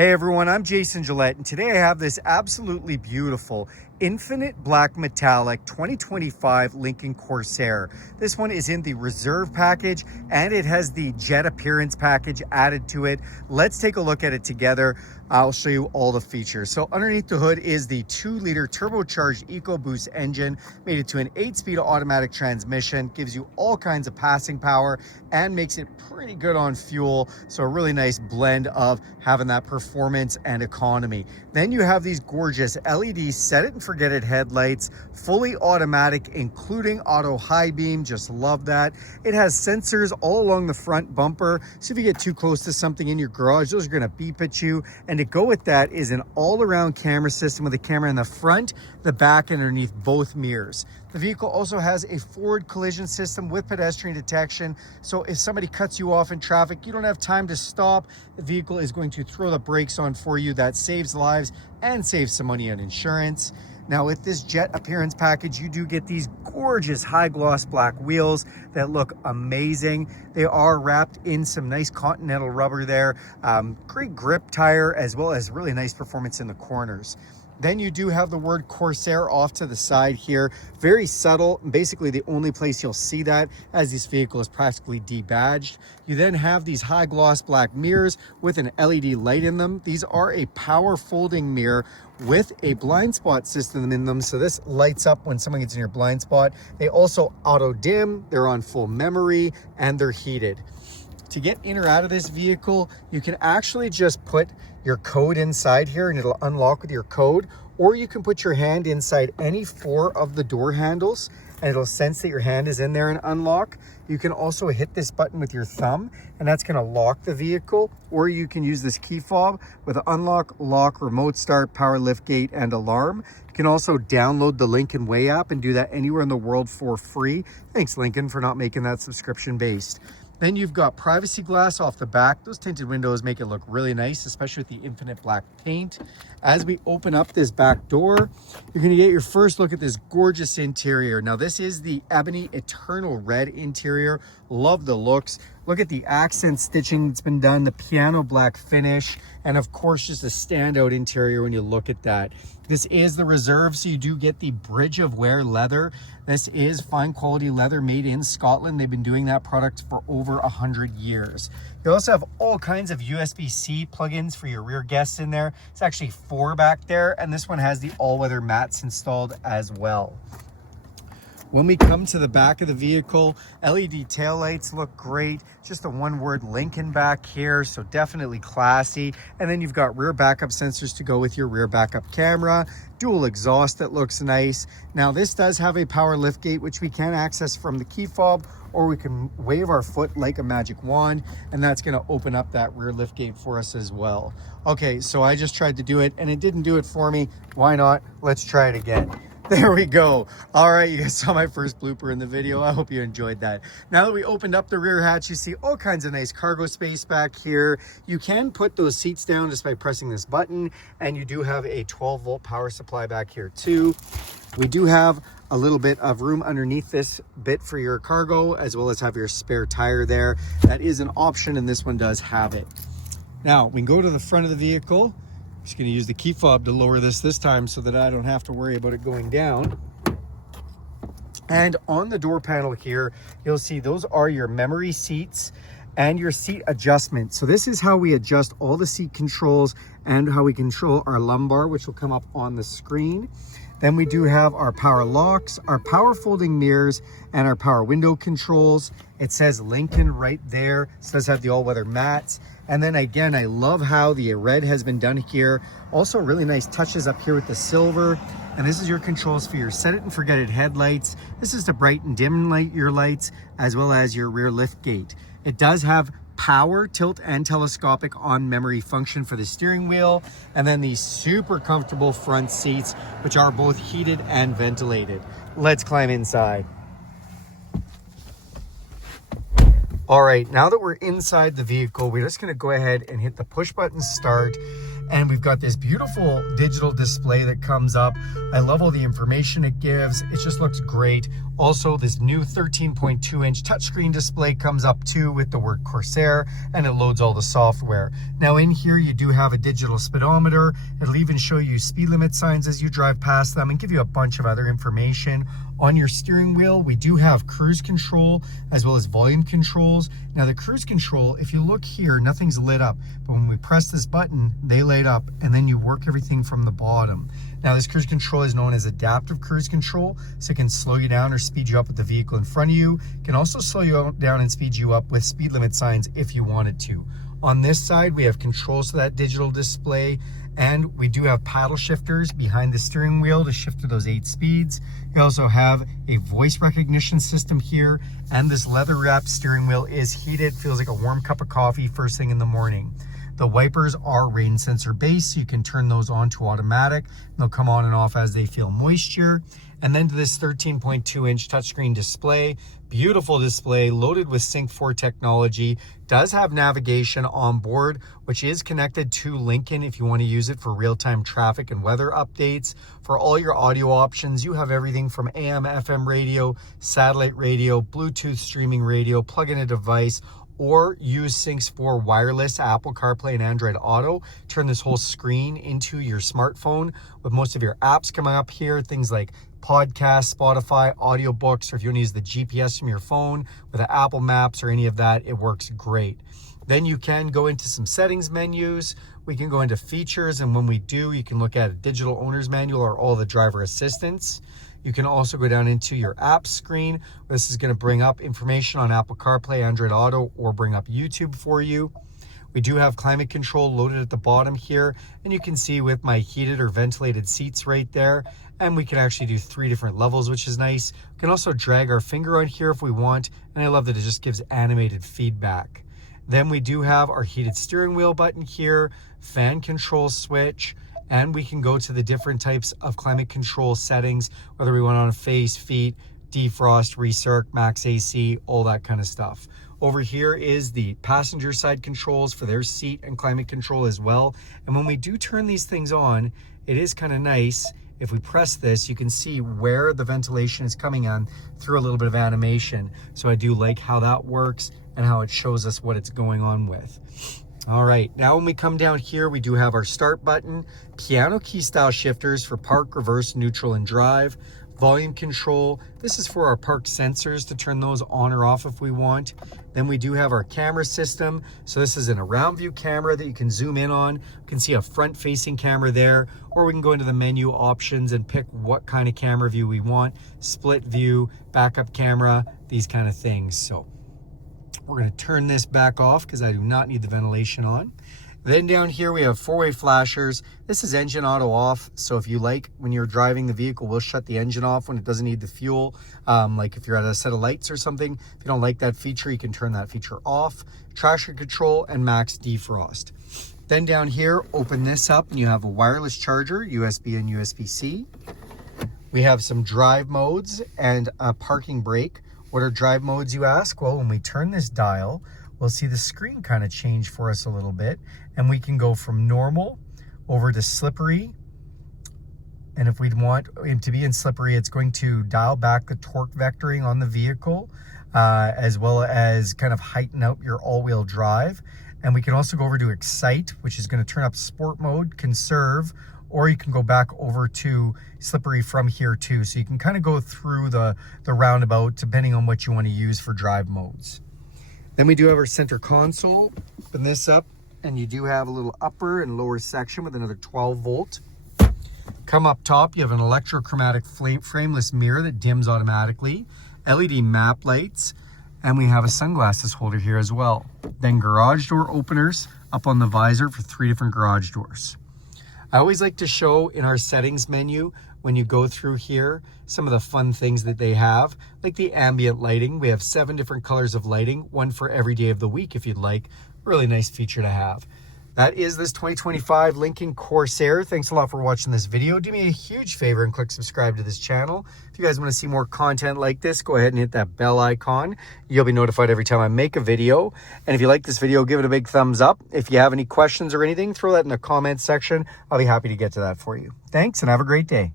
Hey everyone, I'm Jason Gillette, and today I have this absolutely beautiful Infinite Black Metallic 2025 Lincoln Corsair. This one is in the Reserve package, and it has the Jet Appearance package added to it. Let's take a look at it together. I'll show you all the features. So underneath the hood is the 2-liter turbocharged EcoBoost engine, made it to an 8-speed automatic transmission, gives you all kinds of passing power, and makes it pretty good on fuel. So a really nice blend of having that performance and economy. Then you have these gorgeous LED set it and forget it headlights, fully automatic, including auto high beam. Just love that. It has sensors all along the front bumper, so if you get too close to something in your garage, those are going to beep at you. And to go with that is an all-around camera system with a camera in the front, the back, and underneath both mirrors. The vehicle also has a forward collision system with pedestrian detection, so if somebody cuts you off in traffic, you don't have time to stop, the vehicle is going to throw the brakes on for you. That saves lives and saves some money on insurance. Now with this Jet Appearance package, you do get these gorgeous high gloss black wheels that look amazing. They are wrapped in some nice Continental rubber there, great grip tire, as well as really nice performance in the corners. Then you do have the word Corsair off to the side here. Very subtle, basically the only place you'll see that, as this vehicle is practically debadged. You then have these high gloss black mirrors with an LED light in them. These are a power folding mirror with a blind spot system in them, so this lights up when someone gets in your blind spot. They also auto dim, they're on full memory, and they're heated. To get in or out of this vehicle, you can actually just put your code inside here and it'll unlock with your code, or you can put your hand inside any 4 of the door handles and it'll sense that your hand is in there and unlock. You can also hit this button with your thumb and that's going to lock the vehicle, or you can use this key fob with unlock, lock, remote start, power lift gate, and alarm. You can also download the Lincoln Way app and do that anywhere in the world for free. Thanks Lincoln for not making that subscription based. Then you've got privacy glass off the back. Those tinted windows make it look really nice, especially with the infinite black paint. As we open up this back door, you're gonna get your first look at this gorgeous interior. Now this is the Ebony Eternal Red interior. Love the looks. Look at the accent stitching that's been done, the piano black finish, and of course just a standout interior when you look at that. This is the Reserve, so you do get the Bridge of Weir leather. This is fine quality leather made in Scotland. They've been doing that product for over 100 years. You also have all kinds of USB-C plugins for your rear guests in there. It's actually 4 back there, and this one has the all-weather mats installed as well. When we come to the back of the vehicle, LED taillights look great. Just the one-word Lincoln back here, so definitely classy. And then you've got rear backup sensors to go with your rear backup camera, dual exhaust that looks nice. Now this does have a power lift gate, which we can access from the key fob, or we can wave our foot like a magic wand, and that's gonna open up that rear lift gate for us as well. Okay, so I just tried to do it and it didn't do it for me. Why not? Let's try it again. There we go. All right, you guys saw my first blooper in the video. I hope you enjoyed that. Now that we opened up the rear hatch, you see all kinds of nice cargo space back here. You can put those seats down just by pressing this button, and you do have a 12-volt power supply back here too. We do have a little bit of room underneath this bit for your cargo, as well as have your spare tire there. That is an option, and this one does have it. Now, we can go to the front of the vehicle. I'm just going to use the key fob to lower this time so that I don't have to worry about it going down. And on the door panel here, you'll see those are your memory seats and your seat adjustment. So this is how we adjust all the seat controls and how we control our lumbar, which will come up on the screen. Then we do have our power locks, our power folding mirrors, and our power window controls. It says Lincoln right there. It does have the all-weather mats. And then again, I love how the red has been done here. Also really nice touches up here with the silver. And this is your controls for your set it and forget it headlights. This is to bright and dim light your lights, as well as your rear lift gate. It does have power, tilt, and telescopic on memory function for the steering wheel, and then these super comfortable front seats, which are both heated and ventilated. Let's climb inside. All right, now that we're inside the vehicle, we're just gonna go ahead and hit the push button start. And we've got this beautiful digital display that comes up. I love all the information it gives. It just looks great. Also, this new 13.2-inch touchscreen display comes up too with the word Corsair, and it loads all the software. Now in here, you do have a digital speedometer. It'll even show you speed limit signs as you drive past them and give you a bunch of other information. On your steering wheel, we do have cruise control as well as volume controls. Now the cruise control, if you look here, nothing's lit up, but when we press this button, they light up, and then you work everything from the bottom. Now this cruise control is known as adaptive cruise control, so it can slow you down or speed you up with the vehicle in front of you. It can also slow you down and speed you up with speed limit signs if you wanted to. On this side, we have controls to that digital display, and we do have paddle shifters behind the steering wheel to shift to those 8 speeds. You also have a voice recognition system here, and this leather wrapped steering wheel is heated. Feels like a warm cup of coffee first thing in the morning. The wipers are rain sensor based, so you can turn those on to automatic. They'll come on and off as they feel moisture. And then to this 13.2-inch touchscreen display, beautiful display loaded with Sync 4 technology, does have navigation on board, which is connected to Lincoln if you want to use it for real-time traffic and weather updates. For all your audio options, you have everything from AM, FM radio, satellite radio, Bluetooth streaming radio, plug in a device, or use Sync's 4 wireless Apple CarPlay and Android Auto. Turn this whole screen into your smartphone with most of your apps coming up here, things like podcasts, Spotify, audiobooks, or if you want to use the GPS from your phone with the Apple Maps or any of that, it works great. Then you can go into some settings menus. We can go into features, and when we do, you can look at a digital owner's manual or all the driver assistance. You can also go down into your app screen. This is going to bring up information on Apple CarPlay, Android Auto, or bring up YouTube for you. We do have climate control loaded at the bottom here, and you can see with my heated or ventilated seats right there. And we can actually do 3 different levels, which is nice. We can also drag our finger on here if we want, and I love that it just gives animated feedback. Then we do have our heated steering wheel button here, fan control switch, and we can go to the different types of climate control settings, whether we want on face, feet, defrost, recirc, max AC, all that kind of stuff. Over here is the passenger side controls for their seat and climate control as well. And when we do turn these things on, it is kind of nice. If we press this, you can see where the ventilation is coming on through a little bit of animation. So I do like how that works and how it shows us what it's going on with. All right, now when we come down here, we do have our start button, piano key style shifters for park, reverse, neutral, and drive, volume control. This is for our park sensors to turn those on or off if we want. Then we do have our camera system. So this is an around view camera that you can zoom in on. You can see a front facing camera there, or we can go into the menu options and pick what kind of camera view we want, split view, backup camera, these kind of things. So we're going to turn this back off because I do not need the ventilation on. Then down here we have 4-way flashers. This is engine auto off. So if you like, when you're driving the vehicle, we'll shut the engine off when it doesn't need the fuel. Like if you're at a set of lights or something, if you don't like that feature, you can turn that feature off. Traction control and max defrost. Then down here, open this up and you have a wireless charger, USB and USB-C. We have some drive modes and a parking brake. What are drive modes, you ask? Well, when we turn this dial, we'll see the screen kind of change for us a little bit, and we can go from normal over to slippery. And if we'd want it to be in slippery, it's going to dial back the torque vectoring on the vehicle, as well as kind of heighten out your all-wheel drive. And we can also go over to excite, which is going to turn up sport mode, conserve, or you can go back over to slippery from here too. So you can kind of go through the roundabout depending on what you want to use for drive modes. Then we do have our center console. Open this up and you do have a little upper and lower section with another 12 volt. Come up top, you have an electrochromatic frameless mirror that dims automatically, LED map lights, and we have a sunglasses holder here as well. Then garage door openers up on the visor for 3 different garage doors. I always like to show in our settings menu, when you go through here, some of the fun things that they have, like the ambient lighting. We have 7 different colors of lighting, one for every day of the week if you'd like. Really nice feature to have. That is this 2025 Lincoln Corsair. Thanks a lot for watching this video. Do me a huge favor and click subscribe to this channel. If you guys want to see more content like this, go ahead and hit that bell icon. You'll be notified every time I make a video. And if you like this video, give it a big thumbs up. If you have any questions or anything, throw that in the comments section. I'll be happy to get to that for you. Thanks and have a great day.